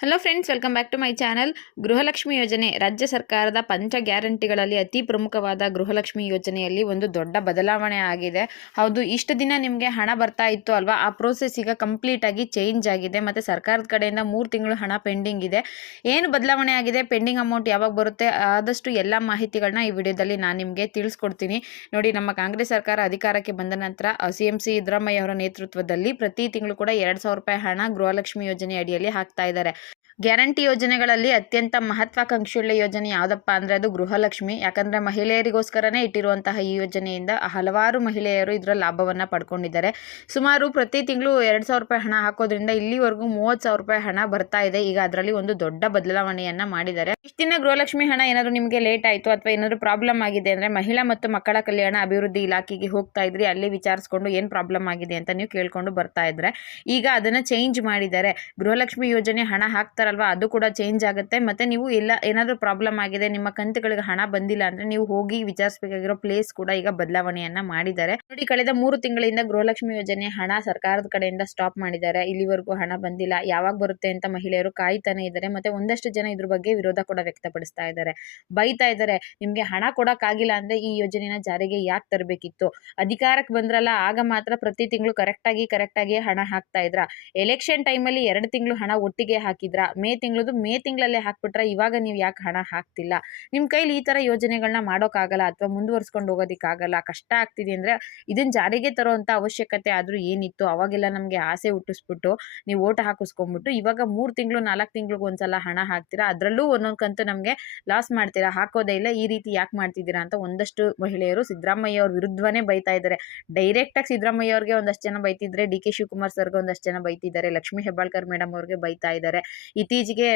Hello friends, welcome back to my channel. Gruhalakshmi ಯೋಜನೆ ರಾಜ್ಯ ಸರ್ಕಾರದ ಪಂಚ ಗ್ಯಾರಂಟಿಗಳಲ್ಲಿ ಅತಿ ಪ್ರಮುಖವಾದ ಗೃಹಲಕ್ಷ್ಮಿ ಯೋಜನೆಯಲ್ಲಿ ಒಂದು ದೊಡ್ಡ ಬದಲಾವಣೆ ಆಗಿದೆ. ಹೌದು, ಇಷ್ಟು ದಿನ ನಿಮಗೆ ಹಣ ಬರ್ತಾ ಇತ್ತು ಅಲ್ವಾ, ಆ ಪ್ರೋಸೆಸ್ ಈಗ ಕಂಪ್ಲೀಟ್ ಆಗಿ ಚೇಂಜ್ ಆಗಿದೆ. ಮತ್ತು ಸರ್ಕಾರದ ಕಡೆಯಿಂದ 3 ತಿಂಗಳು ಹಣ ಪೆಂಡಿಂಗ್ ಇದೆ. ಏನು ಬದಲಾವಣೆ ಆಗಿದೆ, ಪೆಂಡಿಂಗ್ ಅಮೌಂಟ್ ಯಾವಾಗ ಬರುತ್ತೆ, ಆದಷ್ಟು ಎಲ್ಲ ಮಾಹಿತಿಗಳನ್ನ ಈ ವಿಡಿಯೋದಲ್ಲಿ ನಾನು ನಿಮಗೆ ತಿಳಿಸ್ಕೊಡ್ತೀನಿ. ನೋಡಿ, ನಮ್ಮ ಕಾಂಗ್ರೆಸ್ ಸರ್ಕಾರ ಅಧಿಕಾರಕ್ಕೆ ಬಂದ ನಂತರ CM ಸಿದ್ದರಾಮಯ್ಯ ಅವರ ನೇತೃತ್ವದಲ್ಲಿ ಪ್ರತಿ ತಿಂಗಳು ಕೂಡ 2,000 ರೂಪಾಯಿ ಹಣ ಗೃಹಲಕ್ಷ್ಮಿ ಯೋಜನೆ ಅಡಿಯಲ್ಲಿ ಹಾಕ್ತಾ ಇದ್ದಾರೆ. ಗ್ಯಾರಂಟಿ ಯೋಜನೆಗಳಲ್ಲಿ ಅತ್ಯಂತ ಮಹತ್ವಾಕಾಂಕ್ಷೆಯುಳ್ಳ ಯೋಜನೆ ಯಾವುದಪ್ಪ ಅಂದರೆ ಅದು ಗೃಹಲಕ್ಷ್ಮಿ. ಯಾಕಂದರೆ ಮಹಿಳೆಯರಿಗೋಸ್ಕರನೇ ಇಟ್ಟಿರುವಂತಹ ಈ ಯೋಜನೆಯಿಂದ ಹಲವಾರು ಮಹಿಳೆಯರು ಇದರ ಲಾಭವನ್ನು ಪಡ್ಕೊಂಡಿದ್ದಾರೆ. ಸುಮಾರು ಪ್ರತಿ ತಿಂಗಳು 2,000 ರೂಪಾಯಿ ಹಣ ಹಾಕೋದ್ರಿಂದ ಇಲ್ಲಿವರೆಗೂ 30,000 ರೂಪಾಯಿ ಹಣ ಬರ್ತಾ ಇದೆ. ಈಗ ಅದರಲ್ಲಿ ಒಂದು ದೊಡ್ಡ ಬದಲಾವಣೆಯನ್ನು ಮಾಡಿದ್ದಾರೆ. ಇಷ್ಟು ದಿನ ಗೃಹಲಕ್ಷ್ಮಿ ಹಣ ಏನಾದರೂ ನಿಮಗೆ ಲೇಟ್ ಆಯಿತು ಅಥವಾ ಏನಾದರೂ ಪ್ರಾಬ್ಲಮ್ ಆಗಿದೆ ಅಂದರೆ ಮಹಿಳಾ ಮತ್ತು ಮಕ್ಕಳ ಕಲ್ಯಾಣ ಅಭಿವೃದ್ಧಿ ಇಲಾಖೆಗೆ ಹೋಗ್ತಾ ಇದ್ರಿ, ಅಲ್ಲಿ ವಿಚಾರಿಸ್ಕೊಂಡು ಏನು ಪ್ರಾಬ್ಲಮ್ ಆಗಿದೆ ಅಂತ ನೀವು ಕೇಳ್ಕೊಂಡು ಬರ್ತಾ ಇದ್ರೆ, ಈಗ ಅದನ್ನು ಚೇಂಜ್ ಮಾಡಿದ್ದಾರೆ. ಗೃಹಲಕ್ಷ್ಮಿ ಯೋಜನೆ ಹಣ ಹಾಕ್ತಾರಲ್ವಾ, ಅದು ಕೂಡ ಚೇಂಜ್ ಆಗುತ್ತೆ. ಮತ್ತೆ ನೀವು ಏನಾದರೂ ಪ್ರಾಬ್ಲಮ್ ಆಗಿದೆ, ನಿಮ್ಮ ಕಂತುಗಳಿಗೆ ಹಣ ಬಂದಿಲ್ಲ ಅಂದ್ರೆ ನೀವು ಹೋಗಿ ವಿಚಾರಿಸಬೇಕಾಗಿರೋ ಪ್ಲೇಸ್ ಕೂಡ ಈಗ ಬದಲಾವಣೆಯನ್ನ ಮಾಡಿದ್ದಾರೆ. ನೋಡಿ, ಕಳೆದ 3 ತಿಂಗಳಿಂದ ಗೃಹಲಕ್ಷ್ಮಿ ಯೋಜನೆ ಹಣ ಸರ್ಕಾರದ ಕಡೆಯಿಂದ ಸ್ಟಾಪ್ ಮಾಡಿದ್ದಾರೆ. ಇಲ್ಲಿವರೆಗೂ ಹಣ ಬಂದಿಲ್ಲ, ಯಾವಾಗ ಬರುತ್ತೆ ಅಂತ ಮಹಿಳೆಯರು ಕಾಯ್ತಾನೆ ಇದ್ದಾರೆ. ಮತ್ತೆ ಒಂದಷ್ಟು ಜನ ಇದ್ರ ಬಗ್ಗೆ ವಿರೋಧ ಕೂಡ ವ್ಯಕ್ತಪಡಿಸ್ತಾ ಇದ್ದಾರೆ, ಬೈತಾ ಇದ್ದಾರೆ. ನಿಮ್ಗೆ ಹಣ ಕೊಡಕ್ಕಾಗಿಲ್ಲ ಅಂದ್ರೆ ಈ ಯೋಜನೆನ ಜಾರಿಗೆ ಯಾಕೆ ತರಬೇಕಿತ್ತು, ಅಧಿಕಾರಕ್ಕೆ ಬಂದ್ರಲ್ಲ ಆಗ ಮಾತ್ರ ಪ್ರತಿ ತಿಂಗಳು ಕರೆಕ್ಟ್ ಆಗಿ ಹಣ ಹಾಕ್ತಾ ಇದ್ರ, ಎಲೆಕ್ಷನ್ ಟೈಮಲ್ಲಿ 2 ತಿಂಗಳು ಹಣ ಒಟ್ಟಿಗೆ ಹಾಕಿದ್ರ, ಮೇ ತಿಂಗಳಲ್ಲೇ ಹಾಕ್ಬಿಟ್ರೆ ಇವಾಗ ನೀವು ಯಾಕೆ ಹಣ ಹಾಕ್ತಿಲ್ಲ, ನಿಮ್ಮ ಕೈಲಿ ಈ ತರ ಯೋಜನೆಗಳನ್ನ ಮಾಡೋಕ್ಕಾಗಲ್ಲ ಅಥವಾ ಮುಂದುವರ್ಸ್ಕೊಂಡು ಹೋಗೋದಿಕ್ಕಾಗಲ್ಲ, ಕಷ್ಟ ಆಗ್ತಿದೆ ಅಂದ್ರೆ ಇದನ್ನ ಜಾರಿಗೆ ತರುವಂತ ಅವಶ್ಯಕತೆ ಆದ್ರೂ ಏನಿತ್ತು. ಅವಾಗೆಲ್ಲ ನಮ್ಗೆ ಆಸೆ ಹುಟ್ಟಿಸ್ಬಿಟ್ಟು ನೀವು ಓಟ್ ಹಾಕಿಸ್ಕೊಂಡ್ಬಿಟ್ಟು ಇವಾಗ 3 ತಿಂಗಳು 4 ತಿಂಗಳಿಗೆ ಒಂದ್ಸಲ ಹಣ ಹಾಕ್ತೀರಾ, ಅದರಲ್ಲೂ ಒಂದೊಂದು ಕಂತು ನಮ್ಗೆ ಲಾಸ್ ಮಾಡ್ತೀರಾ, ಹಾಕೋದೇ ಇಲ್ಲ, ಈ ರೀತಿ ಯಾಕೆ ಮಾಡ್ತಿದ್ದೀರಾ ಅಂತ ಒಂದಷ್ಟು ಮಹಿಳೆಯರು ಸಿದ್ದರಾಮಯ್ಯ ಅವ್ರ ವಿರುದ್ಧವೇ ಬೈತಾ ಇದ್ದಾರೆ. ಡೈರೆಕ್ಟ್ ಆಗಿ ಸಿದ್ದರಾಮಯ್ಯ ಅವ್ರಿಗೆ ಒಂದಷ್ಟು ಜನ ಬೈತಿದ್ರೆ, DK ಶಿವಕುಮಾರ್ ಸರ್ಗೆ ಒಂದಷ್ಟು ಜನ ಬೈತಿದ್ದಾರೆ, ಲಕ್ಷ್ಮೀ ಹೆಬ್ಬಾಳ್ಕರ್ ಮೇಡಮ್ ಅವ್ರಿಗೆ ಬೈತಾ ಇದ್ದಾರೆ. ಇತ್ತೀಚೆಗೆ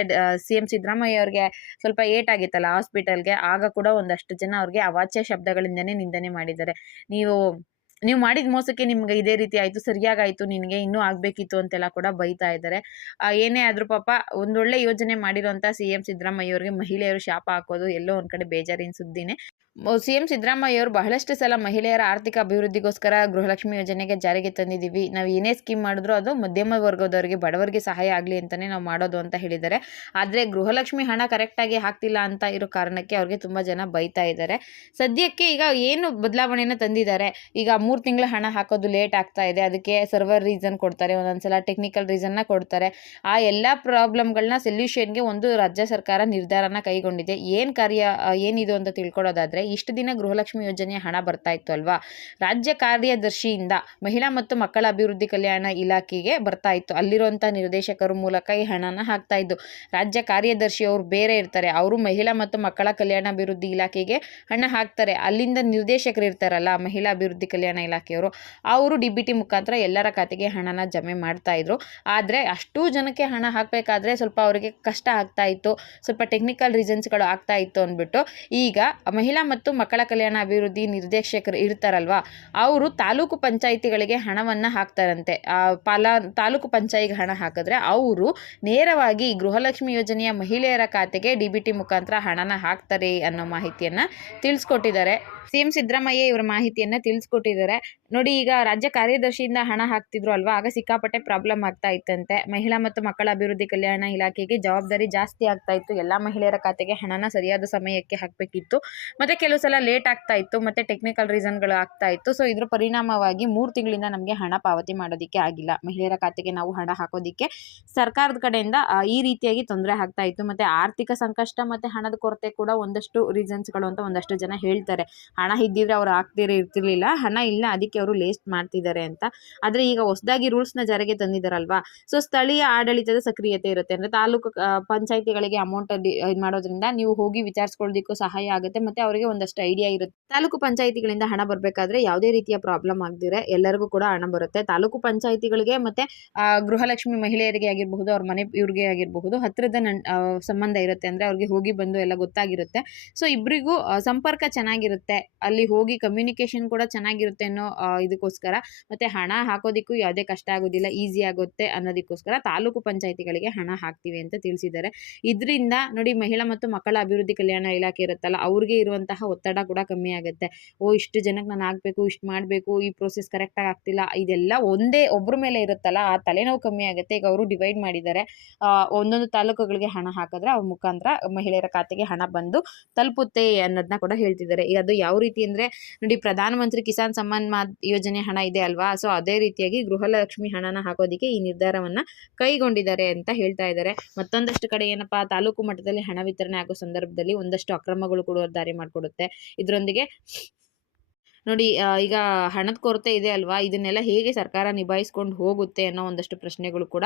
CM ಸಿದ್ದರಾಮಯ್ಯ ಅವ್ರಿಗೆ ಸ್ವಲ್ಪ ಏಟ್ ಆಗಿತ್ತಲ್ಲ ಹಾಸ್ಪಿಟಲ್ಗೆ, ಆಗ ಕೂಡ ಒಂದಷ್ಟು ಜನ ಅವ್ರಿಗೆ ಅವಾಚ್ಯ ಶಬ್ದಗಳಿಂದನೇ ನಿಂದನೆ ಮಾಡಿದ್ದಾರೆ. ನೀವು ಮಾಡಿದ ಮೋಸಕ್ಕೆ ನಿಮ್ಗೆ ಇದೇ ರೀತಿ ಆಯ್ತು, ಸರಿಯಾಗಾಯ್ತು, ನಿನಗೆ ಇನ್ನೂ ಆಗ್ಬೇಕಿತ್ತು ಅಂತೆಲ್ಲ ಕೂಡ ಬೈತಾ ಇದ್ದಾರೆ. ಏನೇ ಆದ್ರೂ ಪಾಪ ಒಂದೊಳ್ಳೆ ಯೋಜನೆ ಮಾಡಿರೋಂಥ CM ಸಿದ್ದರಾಮಯ್ಯ ಅವ್ರಿಗೆ ಮಹಿಳೆಯರು ಶಾಪ ಹಾಕೋದು ಎಲ್ಲೋ ಒಂದ್ ಕಡೆ ಬೇಜಾರಿನ ಸುದ್ದಿನೇ. CM ಸಿದ್ದರಾಮಯ್ಯ ಅವರು ಬಹಳಷ್ಟು ಸಲ ಮಹಿಳೆಯರ ಆರ್ಥಿಕ ಅಭಿವೃದ್ಧಿಗೋಸ್ಕರ ಗೃಹಲಕ್ಷ್ಮಿ ಯೋಜನೆಗೆ ಜಾರಿಗೆ ತಂದಿದ್ದೀವಿ, ನಾವು ಏನೇ ಸ್ಕೀಮ್ ಮಾಡಿದ್ರು ಅದು ಮಧ್ಯಮ ವರ್ಗದವರಿಗೆ, ಬಡವರಿಗೆ ಸಹಾಯ ಆಗಲಿ ಅಂತಾನೆ ನಾವು ಮಾಡೋದು ಅಂತ ಹೇಳಿದ್ದಾರೆ. ಆದರೆ ಗೃಹಲಕ್ಷ್ಮಿ ಹಣ ಕರೆಕ್ಟಾಗಿ ಹಾಕ್ತಿಲ್ಲ ಅಂತ ಇರೋ ಕಾರಣಕ್ಕೆ ಅವ್ರಿಗೆ ತುಂಬ ಜನ ಬೈತಾ ಇದ್ದಾರೆ. ಸದ್ಯಕ್ಕೆ ಈಗ ಏನು ಬದಲಾವಣೆಯನ್ನು ತಂದಿದ್ದಾರೆ, ಈಗ 3 ತಿಂಗಳ ಹಣ ಹಾಕೋದು ಲೇಟ್ ಆಗ್ತಾ ಇದೆ, ಅದಕ್ಕೆ ಸರ್ವರ್ ರೀಸನ್ ಕೊಡ್ತಾರೆ, ಒಂದೊಂದ್ಸಲ ಟೆಕ್ನಿಕಲ್ ರೀಸನ್ನ ಕೊಡ್ತಾರೆ. ಆ ಎಲ್ಲ ಪ್ರಾಬ್ಲಮ್ಗಳನ್ನ ಸೊಲ್ಯೂಷನ್ಗೆ ಒಂದು ರಾಜ್ಯ ಸರ್ಕಾರ ನಿರ್ಧಾರನ ಕೈಗೊಂಡಿದೆ. ಏನಿದು ಅಂತ ತಿಳ್ಕೊಳ್ಳೋದಾದ್ರೆ, ಇಷ್ಟು ದಿನ ಗೃಹಲಕ್ಷ್ಮಿ ಯೋಜನೆಯ ಹಣ ಬರ್ತಾ ಇತ್ತು ಅಲ್ವಾ, ರಾಜ್ಯ ಕಾರ್ಯದರ್ಶಿಯಿಂದ ಮಹಿಳಾ ಮತ್ತು ಮಕ್ಕಳ ಅಭಿವೃದ್ಧಿ ಕಲ್ಯಾಣ ಇಲಾಖೆಗೆ ಬರ್ತಾ ಇತ್ತು. ಅಲ್ಲಿರುವಂಥ ನಿರ್ದೇಶಕರ ಮೂಲಕ ಈ ಹಣನ ಹಾಕ್ತಾ ಇದ್ದು. ರಾಜ್ಯ ಕಾರ್ಯದರ್ಶಿ ಅವರು ಬೇರೆ ಇರ್ತಾರೆ, ಅವರು ಮಹಿಳಾ ಮತ್ತು ಮಕ್ಕಳ ಕಲ್ಯಾಣ ಅಭಿವೃದ್ಧಿ ಇಲಾಖೆಗೆ ಹಣ ಹಾಕ್ತಾರೆ. ಅಲ್ಲಿಂದ ನಿರ್ದೇಶಕರು ಇರ್ತಾರಲ್ಲ ಮಹಿಳಾ ಅಭಿವೃದ್ಧಿ ಕಲ್ಯಾಣ ಇಲಾಖೆಯವರು, ಅವರು DBT ಮುಖಾಂತರ ಎಲ್ಲರ ಖಾತೆಗೆ ಹಣನ ಜಮೆ ಮಾಡ್ತಾ ಇದ್ರು. ಆದರೆ ಅಷ್ಟೂ ಜನಕ್ಕೆ ಹಣ ಹಾಕಬೇಕಾದ್ರೆ ಸ್ವಲ್ಪ ಅವರಿಗೆ ಕಷ್ಟ ಆಗ್ತಾ ಇತ್ತು, ಸ್ವಲ್ಪ ಟೆಕ್ನಿಕಲ್ ರೀಸನ್ಸ್ಗಳು ಆಗ್ತಾ ಇತ್ತು ಅಂದ್ಬಿಟ್ಟು ಈಗ ಮಹಿಳಾ ಮತ್ತು ಮಕ್ಕಳ ಕಲ್ಯಾಣ ಅಭಿವೃದ್ಧಿ ನಿರ್ದೇಶಕರು ಇರ್ತಾರಲ್ವಾ, ಅವರು ತಾಲೂಕು ಪಂಚಾಯಿತಿಗಳಿಗೆ ಹಣವನ್ನು ಹಾಕ್ತಾರಂತೆ. ತಾಲೂಕು ಪಂಚಾಯಿತಿಗೆ ಹಣ ಹಾಕಿದ್ರೆ ಅವರು ನೇರವಾಗಿ ಗೃಹಲಕ್ಷ್ಮಿ ಯೋಜನೆಯ ಮಹಿಳೆಯರ ಖಾತೆಗೆ DBT ಮುಖಾಂತರ ಹಣನ ಹಾಕ್ತಾರೆ ಅನ್ನೋ ಮಾಹಿತಿಯನ್ನು ತಿಳಿಸ್ಕೊಟ್ಟಿದ್ದಾರೆ. CM ಸಿದ್ದರಾಮಯ್ಯ ಇವರ ಮಾಹಿತಿಯನ್ನು ತಿಳಿಸ್ಕೊಟ್ಟಿದ್ದಾರೆ. ನೋಡಿ, ಈಗ ರಾಜ್ಯ ಕಾರ್ಯದರ್ಶಿಯಿಂದ ಹಣ ಹಾಕ್ತಿದ್ರು ಅಲ್ವಾ, ಆಗ ಸಿಕ್ಕಾಪಟ್ಟೆ ಪ್ರಾಬ್ಲಮ್ ಆಗ್ತಾ ಇತ್ತಂತೆ. ಮಹಿಳಾ ಮತ್ತು ಮಕ್ಕಳ ಅಭಿವೃದ್ಧಿ ಕಲ್ಯಾಣ ಇಲಾಖೆಗೆ ಜವಾಬ್ದಾರಿ ಜಾಸ್ತಿ ಆಗ್ತಾ ಇತ್ತು, ಎಲ್ಲ ಮಹಿಳೆಯರ ಖಾತೆಗೆ ಹಣನ ಸರಿಯಾದ ಸಮಯಕ್ಕೆ ಹಾಕಬೇಕಿತ್ತು, ಮತ್ತೆ ಕೆಲವು ಸಲ ಲೇಟ್ ಆಗ್ತಾ ಇತ್ತು, ಮತ್ತೆ ಟೆಕ್ನಿಕಲ್ ರೀಸನ್ಗಳು ಆಗ್ತಾ ಇತ್ತು. ಸೊ ಇದ್ರ ಪರಿಣಾಮವಾಗಿ 3 ತಿಂಗಳಿಂದ ನಮಗೆ ಹಣ ಪಾವತಿ ಮಾಡೋದಕ್ಕೆ ಆಗಿಲ್ಲ, ಮಹಿಳೆಯರ ಖಾತೆಗೆ ನಾವು ಹಣ ಹಾಕೋದಿಕ್ಕೆ ಸರ್ಕಾರದ ಕಡೆಯಿಂದ ಈ ರೀತಿಯಾಗಿ ತೊಂದರೆ ಆಗ್ತಾ ಇತ್ತು. ಮತ್ತೆ ಆರ್ಥಿಕ ಸಂಕಷ್ಟ ಮತ್ತೆ ಹಣದ ಕೊರತೆ ಕೂಡ ಒಂದಷ್ಟು ರೀಸನ್ಸ್ಗಳು ಅಂತ ಒಂದಷ್ಟು ಜನ ಹೇಳ್ತಾರೆ. ಹಣ ಇದ್ದಿದ್ರೆ ಅವ್ರು ಇರ್ತಿರ್ಲಿಲ್ಲ, ಹಣ ಇಲ್ಲ ಅದಕ್ಕೆ ಅವರು ಲೇಸ್ಟ್ ಮಾಡ್ತಿದ್ದಾರೆ ಅಂತ. ಆದರೆ ಈಗ ಹೊಸದಾಗಿ ರೂಲ್ಸ್ನ ಜಾರಿಗೆ ತಂದಿದ್ದಾರಲ್ವಾ, ಸೊ ಸ್ಥಳೀಯ ಆಡಳಿತದ ಸಕ್ರಿಯತೆ ಇರುತ್ತೆ, ಅಂದರೆ ತಾಲೂಕು ಪಂಚಾಯಿತಿಗಳಿಗೆ ಅಮೌಂಟ್ ಇದು ಮಾಡೋದ್ರಿಂದ ನೀವು ಹೋಗಿ ವಿಚಾರಿಸ್ಕೊಳ್ಳೋದಕ್ಕೂ ಸಹಾಯ ಆಗುತ್ತೆ, ಮತ್ತೆ ಅವರಿಗೆ ಒಂದಷ್ಟು ಐಡಿಯಾ ಇರುತ್ತೆ. ತಾಲೂಕು ಪಂಚಾಯಿತಿಗಳಿಂದ ಹಣ ಬರಬೇಕಾದ್ರೆ ಯಾವುದೇ ರೀತಿಯ ಪ್ರಾಬ್ಲಮ್ ಆಗದಿರೆ ಎಲ್ಲರಿಗೂ ಕೂಡ ಹಣ ಬರುತ್ತೆ. ತಾಲೂಕು ಪಂಚಾಯಿತಿಗಳಿಗೆ ಮತ್ತೆ ಗೃಹಲಕ್ಷ್ಮಿ ಮಹಿಳೆಯರಿಗೆ ಆಗಿರಬಹುದು, ಅವ್ರ ಮನೆ ಇವ್ರಿಗೆ ಆಗಿರಬಹುದು, ಹತ್ತಿರದ ಸಂಬಂಧ ಇರುತ್ತೆ, ಅಂದರೆ ಅವ್ರಿಗೆ ಹೋಗಿ ಬಂದು ಎಲ್ಲ ಗೊತ್ತಾಗಿರುತ್ತೆ. ಸೊ ಇಬ್ಬರಿಗೂ ಸಂಪರ್ಕ ಚೆನ್ನಾಗಿರುತ್ತೆ, ಅಲ್ಲಿ ಹೋಗಿ ಕಮ್ಯುನಿಕೇಶನ್ ಕೂಡ ಚೆನ್ನಾಗಿರುತ್ತೆ ಅನ್ನೋ ಇದಕ್ಕೋಸ್ಕರ ಮತ್ತು ಹಣ ಹಾಕೋದಕ್ಕೂ ಯಾವುದೇ ಕಷ್ಟ ಆಗೋದಿಲ್ಲ, ಈಸಿ ಆಗುತ್ತೆ ಅನ್ನೋದಕ್ಕೋಸ್ಕರ ತಾಲೂಕು ಪಂಚಾಯಿತಿಗಳಿಗೆ ಹಣ ಹಾಕ್ತೀವಿ ಅಂತ ತಿಳಿಸಿದ್ದಾರೆ. ಇದರಿಂದ ನೋಡಿ, ಮಹಿಳಾ ಮತ್ತು ಮಕ್ಕಳ ಅಭಿವೃದ್ಧಿ ಕಲ್ಯಾಣ ಇಲಾಖೆ ಇರುತ್ತಲ್ಲ, ಅವ್ರಿಗೆ ಇರುವಂತಹ ಒತ್ತಡ ಕೂಡ ಕಮ್ಮಿ ಆಗುತ್ತೆ. ಇಷ್ಟು ಜನಕ್ಕೆ ನಾನು ಹಾಕಬೇಕು, ಇಷ್ಟು ಮಾಡಬೇಕು, ಈ ಪ್ರೋಸೆಸ್ ಕರೆಕ್ಟಾಗಿ ಆಗ್ತಿಲ್ಲ, ಇದೆಲ್ಲ ಒಬ್ಬರ ಮೇಲೆ ಇರುತ್ತಲ್ಲ, ಆ ತಲೆನೋವು ಕಮ್ಮಿ ಆಗುತ್ತೆ. ಈಗ ಅವರು ಡಿವೈಡ್ ಮಾಡಿದ್ದಾರೆ, ಒಂದೊಂದು ತಾಲೂಕುಗಳಿಗೆ ಹಣ ಹಾಕಿದ್ರೆ ಅವ್ರ ಮುಖಾಂತರ ಮಹಿಳೆಯರ ಖಾತೆಗೆ ಹಣ ಬಂದು ತಲುಪುತ್ತೆ ಅನ್ನೋದನ್ನ ಕೂಡ ಹೇಳ್ತಿದ್ದಾರೆ. ಈಗ ಅದು ಯಾವ ರೀತಿ ಅಂದರೆ ನೋಡಿ, ಪ್ರಧಾನಮಂತ್ರಿ ಕಿಸಾನ್ ಸಮ್ಮಾನ್ ಯೋಜನೆ ಹಣ ಇದೆ ಅಲ್ವಾ, ಸೊ ಅದೇ ರೀತಿಯಾಗಿ ಗೃಹಲಕ್ಷ್ಮಿ ಹಣನ ಹಾಕೋದಕ್ಕೆ ಈ ನಿರ್ಧಾರವನ್ನ ಕೈಗೊಂಡಿದ್ದಾರೆ ಅಂತ ಹೇಳ್ತಾ ಇದ್ದಾರೆ. ಮತ್ತೊಂದಷ್ಟು ಕಡೆ ಏನಪ್ಪಾ, ತಾಲೂಕು ಮಟ್ಟದಲ್ಲಿ ಹಣ ವಿತರಣೆ ಆಗೋ ಸಂದರ್ಭದಲ್ಲಿ ಒಂದಷ್ಟು ಅಕ್ರಮಗಳು ಕೂಡ ದಾರಿ ಮಾಡಿಕೊಡುತ್ತೆ. ಇದರೊಂದಿಗೆ ನೋಡಿ, ಈಗ ಹಣದ ಕೊರತೆ ಇದೆ ಅಲ್ವಾ, ಇದನ್ನೆಲ್ಲ ಹೇಗೆ ಸರ್ಕಾರ ನಿಭಾಯಿಸ್ಕೊಂಡು ಹೋಗುತ್ತೆ ಅನ್ನೋ ಒಂದಷ್ಟು ಪ್ರಶ್ನೆಗಳು ಕೂಡ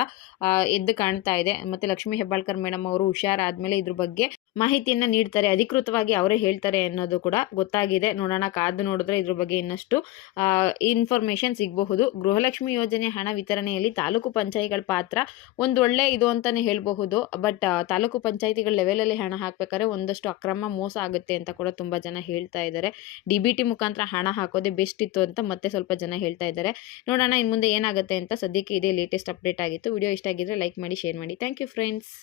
ಎದ್ದು ಕಾಣ್ತಾ ಇದೆ. ಮತ್ತು ಲಕ್ಷ್ಮೀ ಹೆಬ್ಬಾಳ್ಕರ್ ಮೇಡಮ್ ಅವರು ಹುಷಾರಾದ್ಮೇಲೆ ಇದ್ರ ಬಗ್ಗೆ ಮಾಹಿತಿಯನ್ನು ನೀಡ್ತಾರೆ, ಅಧಿಕೃತವಾಗಿ ಅವರೇ ಹೇಳ್ತಾರೆ ಅನ್ನೋದು ಕೂಡ ಗೊತ್ತಾಗಿದೆ. ನೋಡೋಣ, ಕಾದು ನೋಡಿದ್ರೆ ಇದ್ರ ಬಗ್ಗೆ ಇನ್ನಷ್ಟು ಇನ್ಫಾರ್ಮೇಷನ್ ಸಿಗಬಹುದು. ಗೃಹಲಕ್ಷ್ಮಿ ಯೋಜನೆ ಹಣ ವಿತರಣೆಯಲ್ಲಿ ತಾಲೂಕು ಪಂಚಾಯಿತಿಗಳ ಪಾತ್ರ ಒಂದು ಒಳ್ಳೆ ಇದು ಅಂತಲೇ ಹೇಳಬಹುದು. ಬಟ್ ತಾಲೂಕು ಪಂಚಾಯಿತಿಗಳ ಲೆವೆಲಲ್ಲಿ ಹಣ ಹಾಕ್ಬೇಕಾದ್ರೆ ಒಂದಷ್ಟು ಅಕ್ರಮ ಮೋಸ ಆಗುತ್ತೆ ಅಂತ ಕೂಡ ತುಂಬ ಜನ ಹೇಳ್ತಾ ಇದ್ದಾರೆ. DBT ಮುಖಾಂತರ ಹಣ ಹಾಕೋದೇ ಬೆಸ್ಟ್ ಇತ್ತು ಅಂತ ಮತ್ತೆ ಸ್ವಲ್ಪ ಜನ ಹೇಳ್ತಾ ಇದ್ದಾರೆ. ನೋಡೋಣ ಇನ್ನು ಮುಂದೆ ಏನಾಗುತ್ತೆ ಅಂತ. ಸದ್ಯಕ್ಕೆ ಇದೇ ಲೇಟೆಸ್ಟ್ ಅಪ್ಡೇಟ್ ಆಗಿತ್ತು. ವಿಡಿಯೋ ಇಷ್ಟ ಆಗಿದ್ರೆ ಲೈಕ್ ಮಾಡಿ, ಶೇರ್ ಮಾಡಿ. Thank you friends.